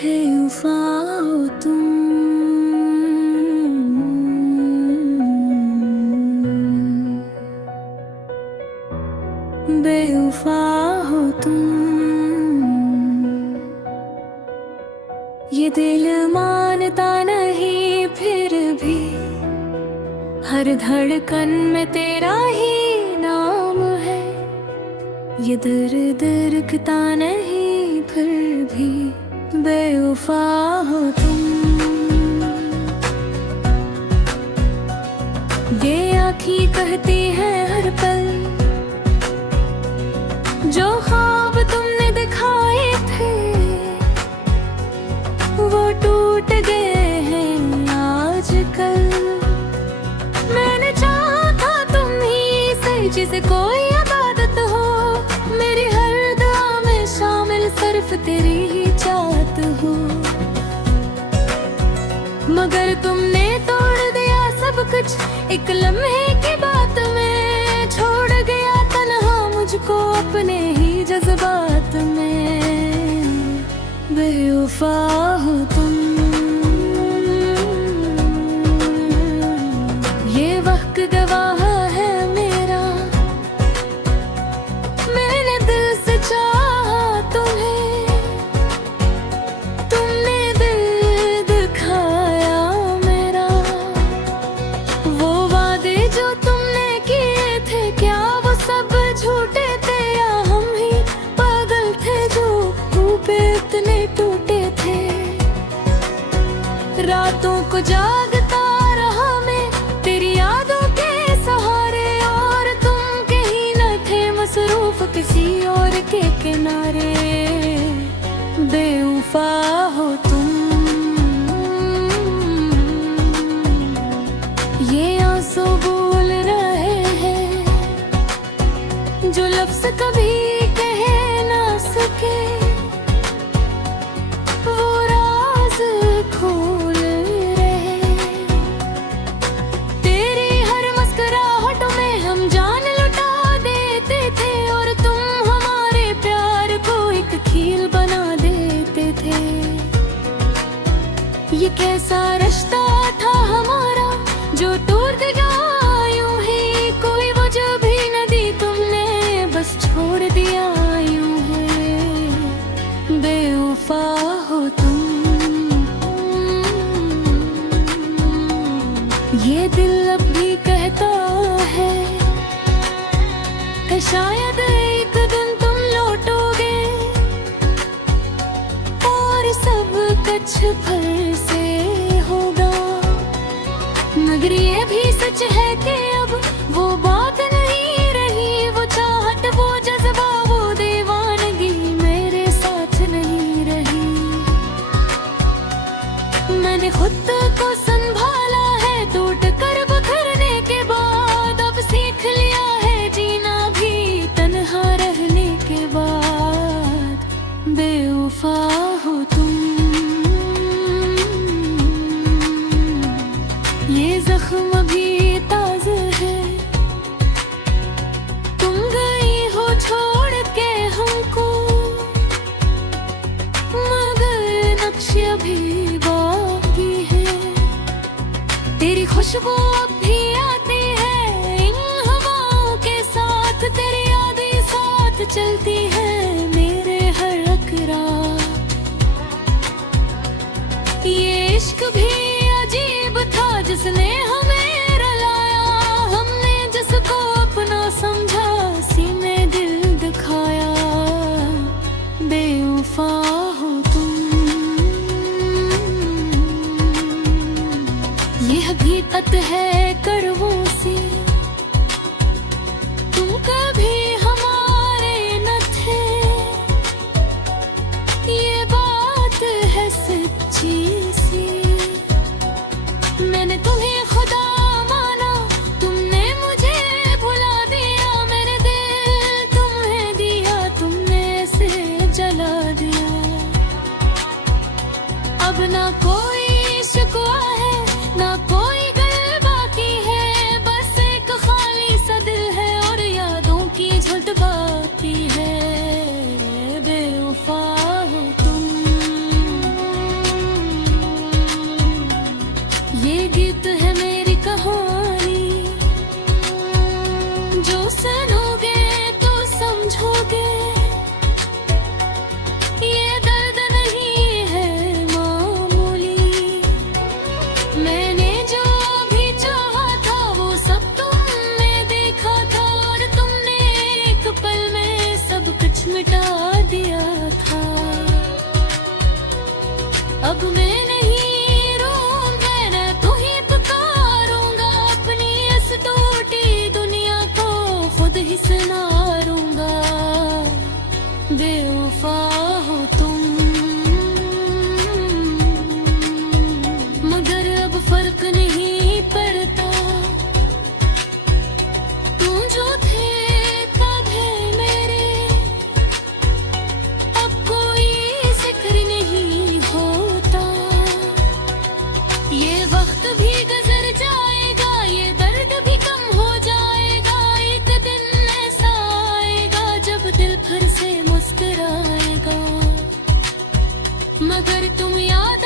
बेवफा हो तुम, बेवफा हो तुम। ये दिल मानता नहीं फिर भी हर धड़कन में तेरा ही नाम है। ये दर्द रुकता नहीं फिर भी बेवफा हो तुम। ये आँखें कहती है हर पल जो ख्वाब तुमने दिखाए थे वो टूट गए हैं आजकल। मैंने चाहा था तुम ही से जिसे कोई इबादत हो, मेरी हर दुआ में शामिल सिर्फ तेरी ही चाहत हो। मगर तुमने तोड़ दिया सब कुछ एक लम्हे की बात में, छोड़ गया तन्हा मुझको अपने ही जज्बात में। बेवफा हो तुम, ये वक्त गवाह है मेरा। मैंने दिल से चाहा तुम्हें, तुमने दिल दिखाया मेरा। वो वादे जो तुमने किए थे क्या वो सब झूठे थे, या हम ही पागल थे जो टूटे इतने टूटे थे। रातों को जागता रहा मैं तेरी यादों के सहारे, और तुम कहीं न थे मसरूफ किसी और के किनारे। बेवफा हो तुम, ये आंसू बोल रहे हैं जो लफ्ज़ कभी कह ना सके, वो राज खोल रहे। तेरी हर मुस्कुराहट में हम जान लुटा देते थे, और तुम हमारे प्यार को एक खेल बना देते थे। ये कैसा रिश्ता था हमारा जो टूट गया यूं ही, कोई वजह भी न दी तुमने बस छोड़ दिया यूं ही। बेवफा हो तुम, ये दिल अब भी कहता है कि शायद एक दिन तुम लौटोगे और सब कुछ फिर से होगा। मगर ये भी सच है कि अब वो बात नहीं रही, वो चाहत वो जज्बा वो दीवानगी मेरे साथ नहीं रही। मैंने खुद को संभाला है टूट कर बिखरने के बाद, अब सीख लिया है जीना भी तन्हा रहने के बाद। बेवफा हो तुम, ये जख्म भी ताज़ा है। तुम गई हो छोड़ के हमको, मगर नक्श अभी बाकी है। तेरी खुशबू अब भी आती है इन हवाओं के साथ, तेरी यादें साथ चलती है मेरे हर अकरा। ये इश्क भी अजीब था जिसने हमें रुलाया, हमने जिसको अपना समझा सीने दिल दिखाया। बेवफा हो तुम, ये हकीकत है कड़वों सी, तुम कभी हमारे न थे। ये बात है सच्ची सी, मैंने तुम्हें खुदा माना, तुमने मुझे भुला दिया। मैंने दिल तुम्हें दिया, तुमने से जला दिया। अब ना कोई शिकवा है ना कोई गल बाकी है, बस एक खाली सा दिल है और यादों की झुलट बाकी है। बेवफा हो तुम। मिटा दिया था। अब मैं नहीं रोऊंगा, मैं तू ही पुकारूंगा, अपनी इस टूटी दुनिया को खुद ही संवारूंगा। बेवफा हो तुम, मगर अब फर्क नहीं पड़ता। तू जो थे तब है मेरे, अब कोई जिक्र नहीं होता। ये वक्त भी गुजर जाएगा, ये दर्द भी कम हो जाएगा। एक दिन ऐसा आएगा जब दिल फिर से मुस्कुराएगा, मगर तुम याद